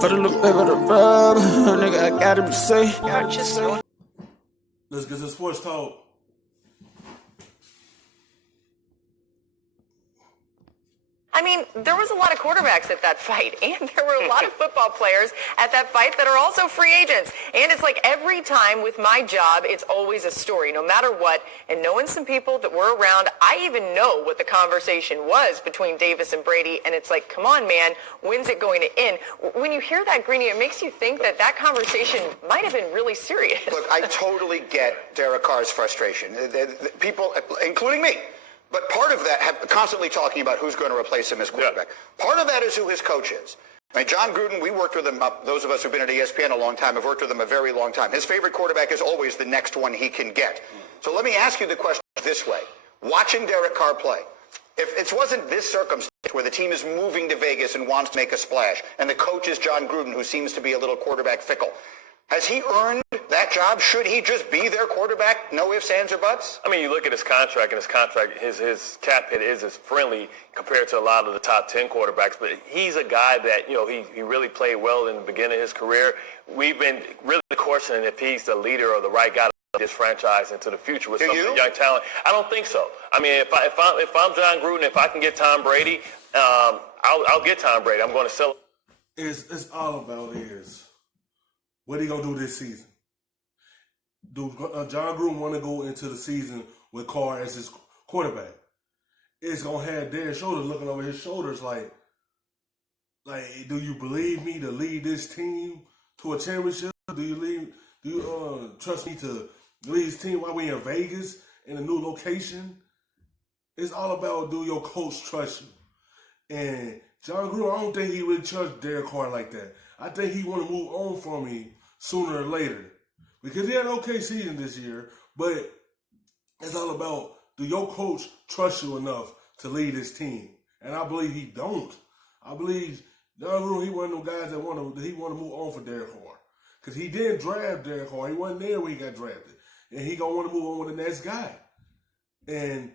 Put a little bit of the rub, nigga, I gotta be safe. Let's get some sports talk. I mean, there was a lot of quarterbacks at that fight, and there were a lot of football players at that fight that are also free agents. And it's like every time with my job, it's always a story, no matter what. And knowing some people that were around, I even know what the conversation was between Davis and Brady. And it's like, come on, man, when's it going to end? When you hear that, Greeny, it makes you think that that conversation might have been really serious. Look, I totally get Derek Carr's frustration. People, including me, but part of that, have constantly talking about who's going to replace him as quarterback. Yeah. Part of that is who his coach is. I mean, John Gruden, we worked with him, those of us who've been at ESPN a long time have worked with him a very long time. His favorite quarterback is always the next one he can get. So let me ask you the question this way. Watching Derek Carr play, if it wasn't this circumstance where the team is moving to Vegas and wants to make a splash, and the coach is John Gruden, who seems to be a little quarterback fickle, has he earned that job? Should he just be their quarterback? No ifs, ands, or buts? I mean, you look at his contract, and his cap hit is as friendly compared to a lot of the top 10 quarterbacks. But he's a guy that, you know, he really played well in the beginning of his career. We've been really questioning if he's the leader or the right guy to lead this franchise into the future with some young talent. I don't think so. I mean, if I'm John Gruden, if I can get Tom Brady, I'll get Tom Brady. I'm going to sell. It's all about is what he gonna do this season. Do John Gruden want to go into the season with Carr as his quarterback? It's gonna have Derek shoulders looking over his shoulders like, do you believe me to lead this team to a championship? Do you trust me to lead this team while we in Vegas in a new location? It's all about, do your coach trust you? And John Gruden, I don't think he really trusts Derek Carr like that. I think he want to move on from me sooner or later. Because he had an okay season this year, but it's all about, do your coach trust you enough to lead his team? And I believe he don't. I believe John Gruden, he one of them guys that want to move on for Derek Carr. Because he didn't draft Derek Carr. He wasn't there when he got drafted. And he going to want to move on with the next guy. And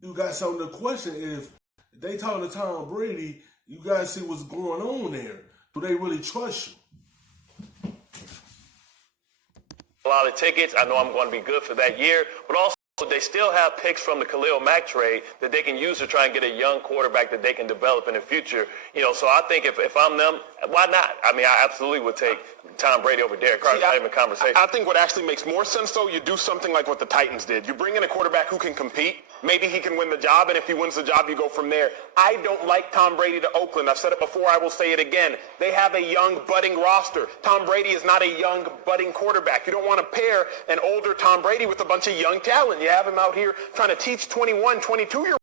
you got something to question. If they talking to Tom Brady, you got to see what's going on there. Do they really trust you? A lot of tickets. I know I'm going to be good for that year, but also they still have picks from the Khalil Mack trade that they can use to try and get a young quarterback that they can develop in the future. You know, so I think if I'm them, why not? I mean, I absolutely would take Tom Brady over Derek Carr. Not even a conversation. I think what actually makes more sense, though, you do something like what the Titans did. You bring in a quarterback who can compete. Maybe he can win the job, and if he wins the job, you go from there. I don't like Tom Brady to Oakland. I've said it before. I will say it again. They have a young, budding roster. Tom Brady is not a young, budding quarterback. You don't want to pair an older Tom Brady with a bunch of young talent. You have him out here trying to teach 21, 22-year-olds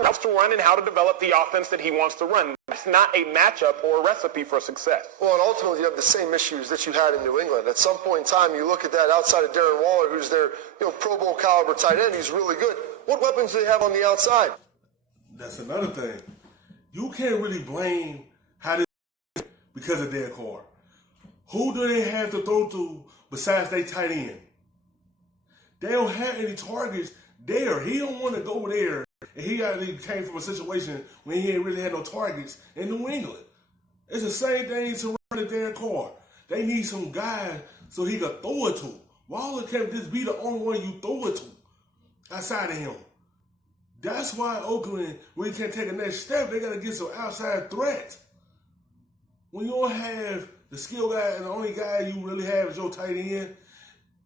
how to run and how to develop the offense that he wants to run. That's not a matchup or a recipe for success. Well, and ultimately you have the same issues that you had in New England. At some point in time, you look at that outside of Darren Waller, who's their Pro Bowl caliber tight end. He's really good. What weapons do they have on the outside? That's another thing. You can't really blame how this because of Derek Carr. Who do they have to throw to besides they tight end? They don't have any targets there. He don't want to go there. And he came from a situation when he ain't really had no targets in New England. It's the same thing surrounding Derek Carr. They need some guys so he can throw it to. Waller can't just be the only one you throw it to outside of him. That's why Oakland, when he can't take a next step, they got to get some outside threats. When you don't have the skill guy and the only guy you really have is your tight end,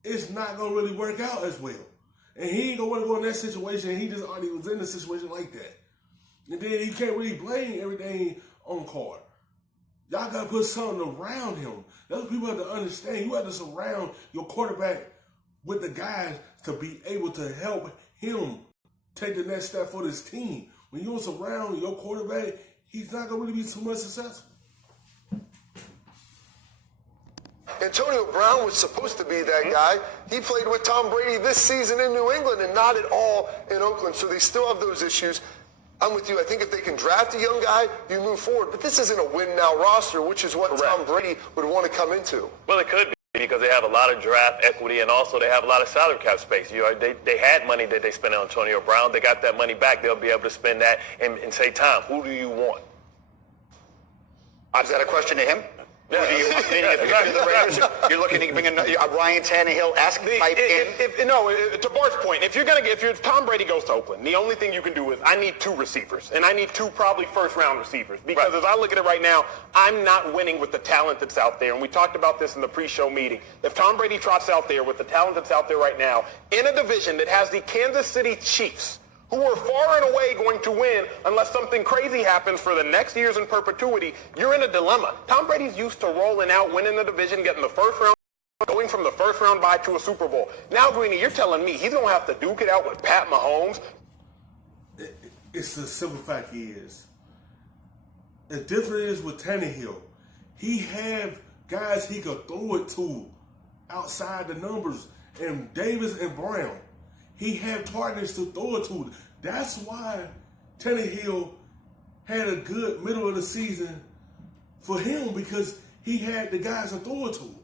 it's not going to really work out as well. And he ain't going to want to go in that situation. He just already was in a situation like that. And then you can't really blame everything on Carr. Y'all got to put something around him. That's what people have to understand. You have to surround your quarterback with the guys to be able to help him take the next step for this team. When you don't surround your quarterback, he's not going to really be too much successful. Antonio Brown was supposed to be that guy. He played with Tom Brady this season in New England and not at all in Oakland. So they still have those issues. I'm with you. I think if they can draft a young guy, you move forward. But this isn't a win-now roster, which is what Tom Brady would want to come into. Well, it could be because they have a lot of draft equity and also they have a lot of salary cap space. You know, they had money that they spent on Antonio Brown. They got that money back. They'll be able to spend that and say, Tom, who do you want? Is that a question to him? Yeah. Or do you, if you're the Raiders, you're looking to bring a Ryan Tannehill-esque type in? To Bart's point, if Tom Brady goes to Oakland, the only thing you can do is I need 2 receivers, and I need 2 probably first-round receivers. Because as I look at it right now, I'm not winning with the talent that's out there. And we talked about this in the pre-show meeting. If Tom Brady trots out there with the talent that's out there right now, in a division that has the Kansas City Chiefs, who are far and away going to win unless something crazy happens for the next years in perpetuity, you're in a dilemma. Tom Brady's used to rolling out, winning the division, getting the first round, going from the first round bye to a Super Bowl. Now, Greeny, you're telling me he's going to have to duke it out with Pat Mahomes? It's the simple fact is, the difference is with Tannehill, he have guys he could throw it to outside the numbers, and Davis and Brown. He had partners to throw it to. That's why Tannehill had a good middle of the season for him, because he had the guys to throw it to.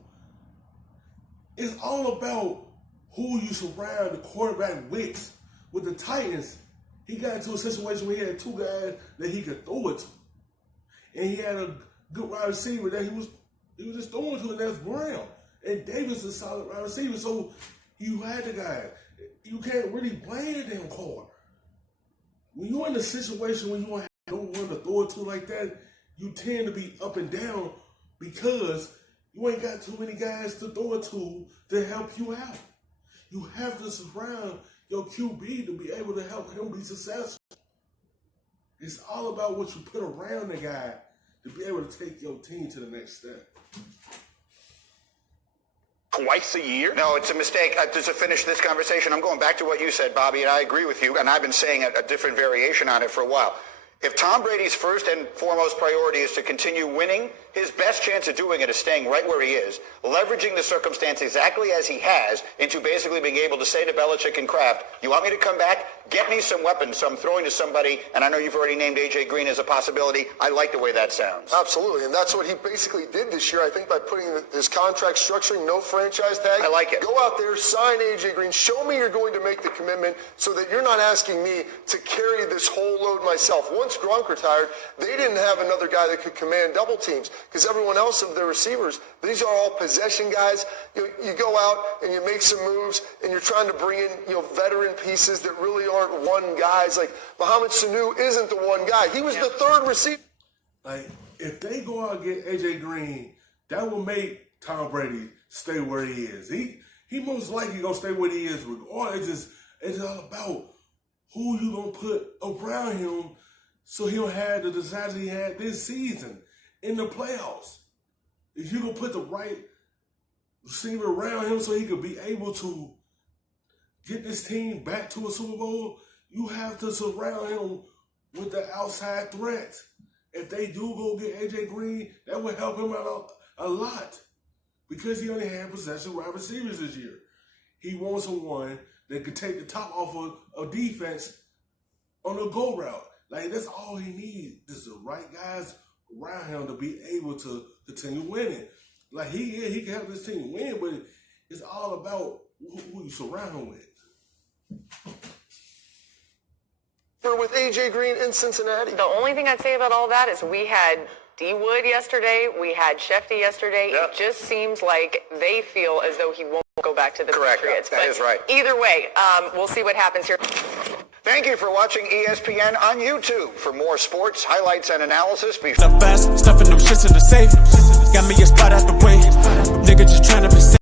It's all about who you surround the quarterback with. With the Titans, he got into a situation where he had 2 guys that he could throw it to. And he had a good wide receiver that he was just throwing to, and that's Brown. And Davis is a solid wide receiver, so you had the guy. You can't really blame the damn Carr. When you're in a situation when you don't have no one to throw it to like that, you tend to be up and down because you ain't got too many guys to throw it to help you out. You have to surround your QB to be able to help him be successful. It's all about what you put around the guy to be able to take your team to the next step. Twice a year? No, it's a mistake. Just to finish this conversation, I'm going back to what you said, Bobby, and I agree with you, and I've been saying a different variation on it for a while. If Tom Brady's first and foremost priority is to continue winning, his best chance of doing it is staying right where he is, leveraging the circumstance exactly as he has into basically being able to say to Belichick and Kraft, you want me to come back? Get me some weapons, so I'm throwing to somebody, and I know you've already named A.J. Green as a possibility. I like the way that sounds. Absolutely, and that's what he basically did this year, I think, by putting his contract structuring, no franchise tag. I like it. Go out there, sign A.J. Green, show me you're going to make the commitment so that you're not asking me to carry this whole load myself. Once Gronk retired, they didn't have another guy that could command double teams because everyone else of their receivers, these are all possession guys. You go out and you make some moves and you're trying to bring in veteran pieces that really aren't one guys. Like Mohamed Sanu isn't the one guy. He was the third receiver. Like, if they go out and get A.J. Green, that will make Tom Brady stay where he is. He most likely going to stay where he is regardless. It's all about who you going to put around him so he'll have the disaster he had this season in the playoffs. If you going to put the right receiver around him so he could be able to get this team back to a Super Bowl, you have to surround him with the outside threat. If they do go get A.J. Green, that would help him out a lot because he only had possession wide receivers this year. He wants someone that could take the top off of defense on a go route. Like, that's all he needs is the right guys around him to be able to continue winning. Like, he can help this team win, but it's all about who you surround him with. With A.J. Green in Cincinnati. The only thing I'd say about all that is we had D. Wood yesterday. We had Shefty yesterday. Yep. It just seems like they feel as though he won't go back to the Patriots. That is right. Either way, we'll see what happens here. Thank you for watching ESPN on YouTube. For more sports, highlights, and analysis, be Stuff fast, stuffing them shits in the safe.